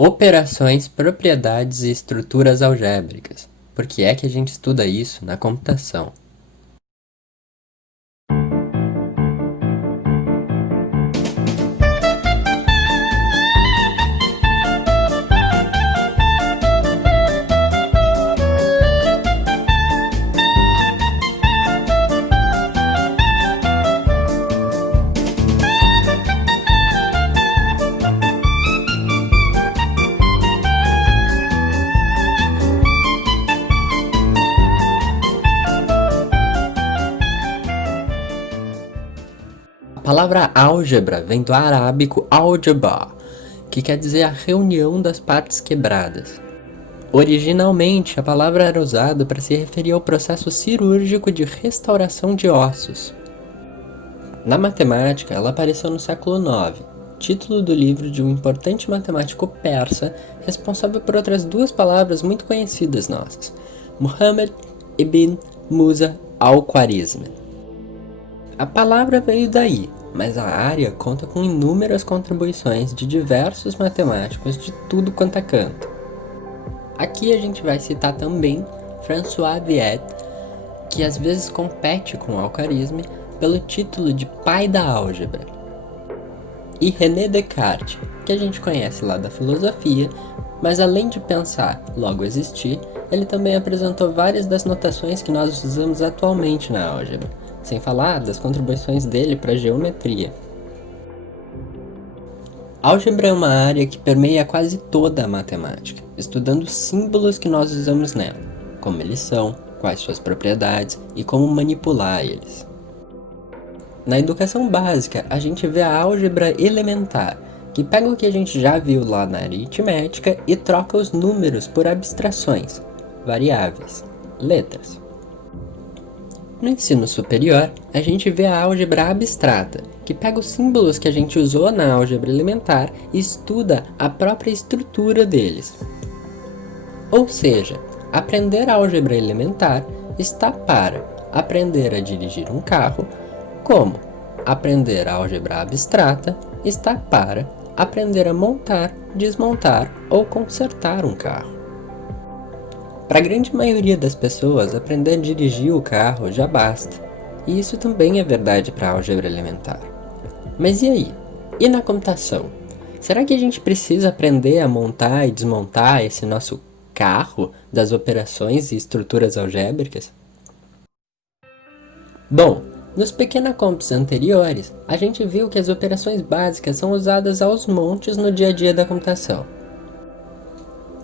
Operações, propriedades e estruturas algébricas. Por que é que a gente estuda isso na computação? A palavra álgebra vem do arábico algebra, que quer dizer a reunião das partes quebradas. Originalmente, a palavra era usada para se referir ao processo cirúrgico de restauração de ossos. Na matemática, ela apareceu no século IX, título do livro de um importante matemático persa responsável por outras duas palavras muito conhecidas nossas, Muhammad ibn Musa al-Khwarizmi. A palavra veio daí, mas a área conta com inúmeras contribuições de diversos matemáticos de tudo quanto é canto. Aqui a gente vai citar também François Viet, que às vezes compete com Al-Khwarizmi pelo título de pai da álgebra. E René Descartes, que a gente conhece lá da filosofia, mas além de pensar, logo existir, ele também apresentou várias das notações que nós usamos atualmente na álgebra, sem falar das contribuições dele para a geometria. Álgebra é uma área que permeia quase toda a matemática, estudando os símbolos que nós usamos nela, como eles são, quais suas propriedades e como manipular eles. Na educação básica, a gente vê a álgebra elementar, que pega o que a gente já viu lá na aritmética e troca os números por abstrações, variáveis, letras. No ensino superior, a gente vê a álgebra abstrata, que pega os símbolos que a gente usou na álgebra elementar e estuda a própria estrutura deles. Ou seja, aprender álgebra elementar está para aprender a dirigir um carro, como aprender álgebra abstrata está para aprender a montar, desmontar ou consertar um carro. Para a grande maioria das pessoas, aprender a dirigir o carro já basta, e isso também é verdade para a álgebra elementar. Mas e aí? E na computação? Será que a gente precisa aprender a montar e desmontar esse nosso carro das operações e estruturas algébricas? Bom, nos pequena-comps anteriores, a gente viu que as operações básicas são usadas aos montes no dia a dia da computação.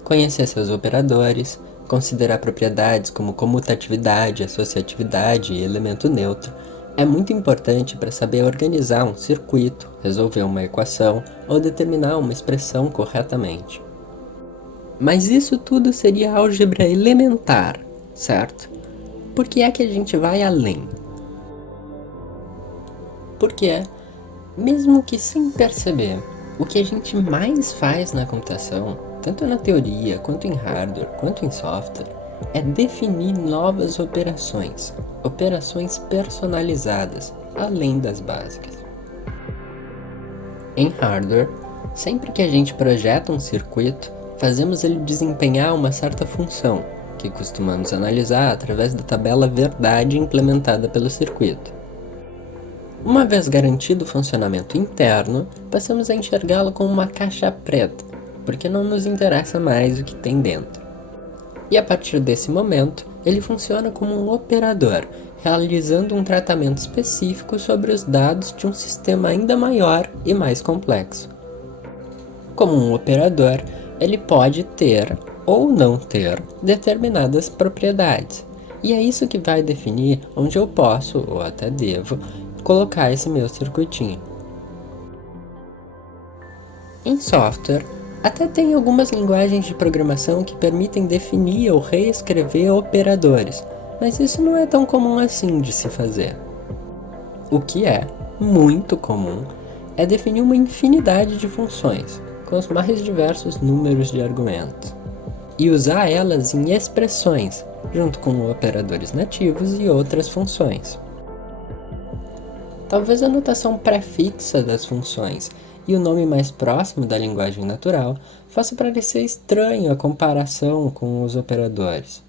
Conhecer seus operadores, considerar propriedades como comutatividade, associatividade e elemento neutro é muito importante para saber organizar um circuito, resolver uma equação ou determinar uma expressão corretamente. Mas isso tudo seria álgebra elementar, certo? Por que é que a gente vai além? Porque, mesmo que sem perceber, o que a gente mais faz na computação, tanto na teoria, quanto em hardware, quanto em software, é definir novas operações, operações personalizadas, além das básicas. Em hardware, sempre que a gente projeta um circuito, fazemos ele desempenhar uma certa função, que costumamos analisar através da tabela verdade implementada pelo circuito. Uma vez garantido o funcionamento interno, passamos a enxergá-lo como uma caixa preta, porque não nos interessa mais o que tem dentro. E a partir desse momento, ele funciona como um operador, realizando um tratamento específico sobre os dados de um sistema ainda maior e mais complexo. Como um operador, ele pode ter ou não ter determinadas propriedades, e é isso que vai definir onde eu posso, ou até devo, colocar esse meu circuitinho. Em software, até tem algumas linguagens de programação que permitem definir ou reescrever operadores, mas isso não é tão comum assim de se fazer. O que é muito comum é definir uma infinidade de funções, com os mais diversos números de argumentos, e usar elas em expressões, junto com operadores nativos e outras funções. Talvez a notação pré-fixa das funções e o nome mais próximo da linguagem natural faça parecer estranho a comparação com os operadores.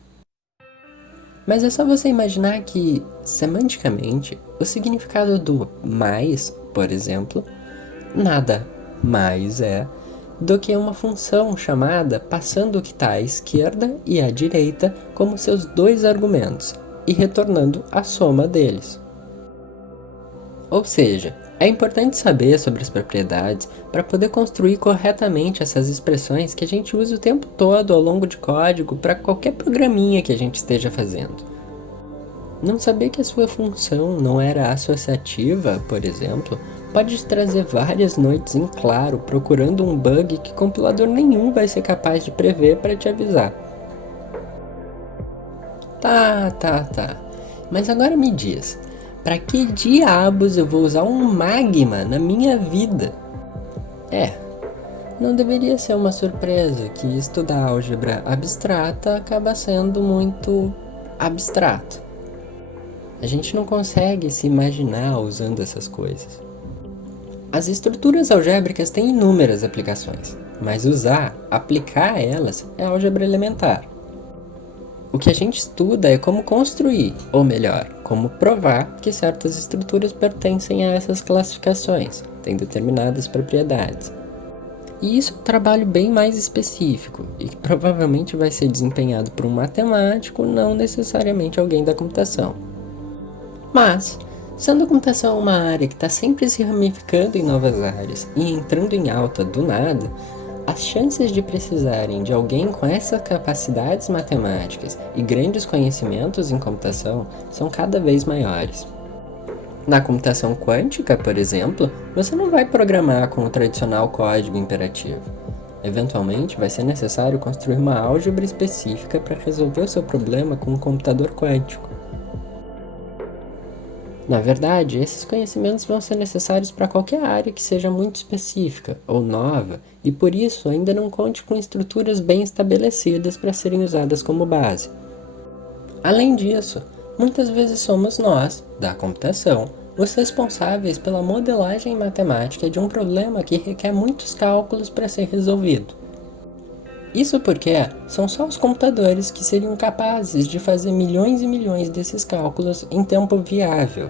Mas é só você imaginar que, semanticamente, o significado do mais, por exemplo, nada mais é do que uma função chamada passando o que está à esquerda e à direita como seus dois argumentos e retornando a soma deles. Ou seja, é importante saber sobre as propriedades para poder construir corretamente essas expressões que a gente usa o tempo todo ao longo de código para qualquer programinha que a gente esteja fazendo. Não saber que a sua função não era associativa, por exemplo, pode te trazer várias noites em claro procurando um bug que compilador nenhum vai ser capaz de prever para te avisar. Tá. Mas agora me diz, para que diabos eu vou usar um magma na minha vida? Não deveria ser uma surpresa que estudar álgebra abstrata acaba sendo muito abstrato. A gente não consegue se imaginar usando essas coisas. As estruturas algébricas têm inúmeras aplicações, mas aplicar elas é álgebra elementar. O que a gente estuda é como construir, ou melhor, como provar que certas estruturas pertencem a essas classificações, têm determinadas propriedades. E isso é um trabalho bem mais específico, e que provavelmente vai ser desempenhado por um matemático, não necessariamente alguém da computação. Mas, sendo a computação uma área que está sempre se ramificando em novas áreas e entrando em alta do nada, as chances de precisarem de alguém com essas capacidades matemáticas e grandes conhecimentos em computação são cada vez maiores. Na computação quântica, por exemplo, você não vai programar com o tradicional código imperativo. Eventualmente, vai ser necessário construir uma álgebra específica para resolver o seu problema com um computador quântico. Na verdade, esses conhecimentos vão ser necessários para qualquer área que seja muito específica ou nova e por isso ainda não conte com estruturas bem estabelecidas para serem usadas como base. Além disso, muitas vezes somos nós, da computação, os responsáveis pela modelagem matemática de um problema que requer muitos cálculos para ser resolvido. Isso porque são só os computadores que seriam capazes de fazer milhões e milhões desses cálculos em tempo viável.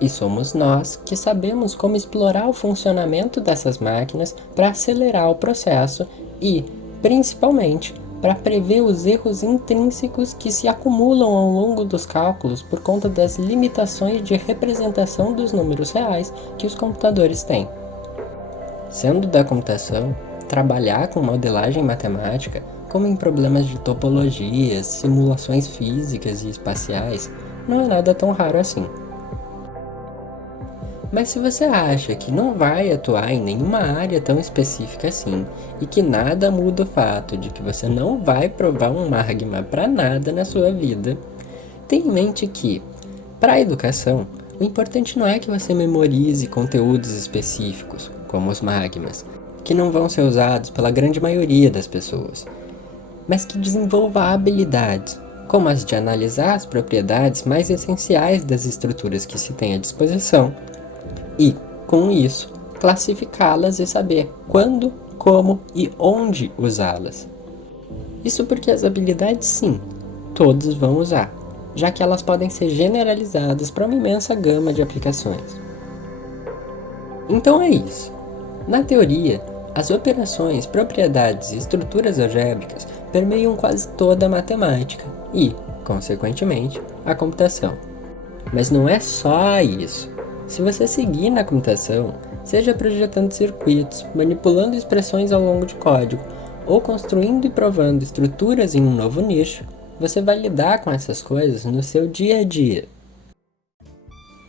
E somos nós que sabemos como explorar o funcionamento dessas máquinas para acelerar o processo e, principalmente, para prever os erros intrínsecos que se acumulam ao longo dos cálculos por conta das limitações de representação dos números reais que os computadores têm. Sendo da computação, trabalhar com modelagem matemática, como em problemas de topologias, simulações físicas e espaciais, não é nada tão raro assim. Mas se você acha que não vai atuar em nenhuma área tão específica assim, e que nada muda o fato de que você não vai provar um magma para nada na sua vida, tenha em mente que, para a educação, o importante não é que você memorize conteúdos específicos, como os magmas, que não vão ser usados pela grande maioria das pessoas, mas que desenvolva habilidades, como as de analisar as propriedades mais essenciais das estruturas que se tem à disposição e, com isso, classificá-las e saber quando, como e onde usá-las. Isso porque as habilidades, sim, todos vão usar, já que elas podem ser generalizadas para uma imensa gama de aplicações. Então é isso. Na teoria, as operações, propriedades e estruturas algébricas permeiam quase toda a matemática e, consequentemente, a computação. Mas não é só isso. Se você seguir na computação, seja projetando circuitos, manipulando expressões ao longo de código, ou construindo e provando estruturas em um novo nicho, você vai lidar com essas coisas no seu dia a dia.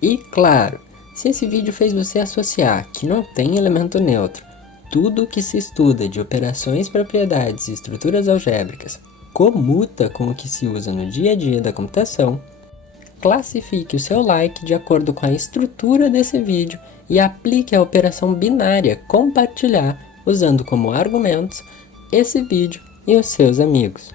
E claro, se esse vídeo fez você associar que não tem elemento neutro, tudo o que se estuda de operações, propriedades e estruturas algébricas comuta com o que se usa no dia a dia da computação, classifique o seu like de acordo com a estrutura desse vídeo e aplique a operação binária compartilhar usando como argumentos esse vídeo e os seus amigos.